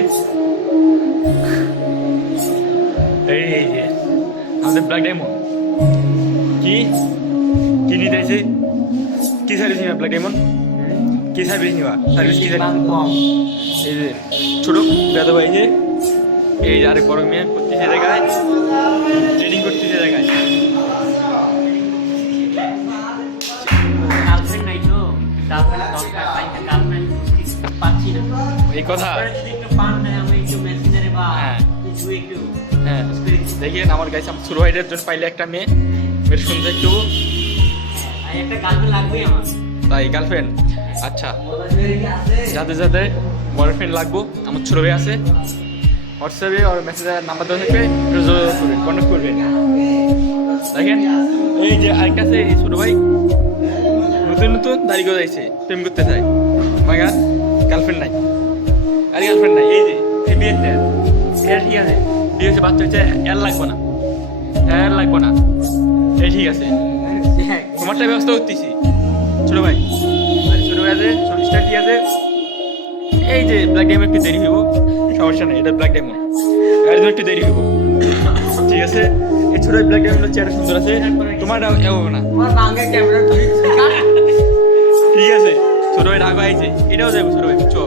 এই যে আমাদের ব্ল্যাক ডায়মন্ড কি কি নিতে আছে, কি সার্ভিস নিবা ব্ল্যাক ডায়মন্ড, কি সার্ভিস নিবা, সার্ভিস কি এই যে ছোট দাদা ভাই যে এই যে আরেক বড় মেয়ে করতেছে জায়গায় ট্রেডিং করতেছে জায়গায়। গার্লফ্রেন্ড নাই তো, গার্লফ্রেন্ড দরকার, তাইটা গার্লফ্রেন্ড পাচ্ছি না। এই কথা যদি একটু পান না আমি একটু মেসেঞ্জারে বা হ্যাঁ। কিছু একটু হ্যাঁ দেখেন আমার গাইছে আমার ছোট ভাইদের জন্য পাইলে একটা মেয়ে বেশ সুন্দর একটু আর একটা গার্লফ্রেন্ড লাগবেই আমার। তাই গার্লফ্রেন্ড আচ্ছা যাদের যাদের বয়ফ্রেন্ড লাগবো আমার ছোট ভাই আছে হোয়াটসঅ্যাপে আর মেসেজে নাম্বার দেওয়া থাকবে, যোগাযোগ করবেন, কন্ট্যাক্ট করবেন। দেখেন এই যে আরেকটা আছে এই ছোট ভাই নতুন নতুন দাড়ি গজাইছে, প্রেম করতে চায়, মাগার গার্লফ্রেন্ড নাই, আরে গার্লফ্রেন্ড নাই, এই যে এই বিয়েতে এটা ঠিক আছে, বিয়ে হচ্ছে বাচ্চা হচ্ছে এর লাগবো না, এর লাগবো না, এই ঠিক আছে তোমারটা ব্যবস্থা করতেছি ছোট ভাই। আর ছোট ভাই আছে চল্লিশটা ঠিক আছে, এই যে ব্ল্যাক ডায়মন্ড একটু দেরি হইব, সমস্যা নেই, এটা ব্ল্যাক ডায়মন্ড একটু দেরি হইব, ঠিক আছে। এই ছোট ব্ল্যাক ডায়মন্ড চেয়ারটা সুন্দর আছে, তোমারটা হবে না, আমার বাঙ্গা ক্যামেরা তুলি ঠিক আছে। ছোট ভাই রাগ আইছে, এটাও যাবো ছোট ভাই, বুঝছো।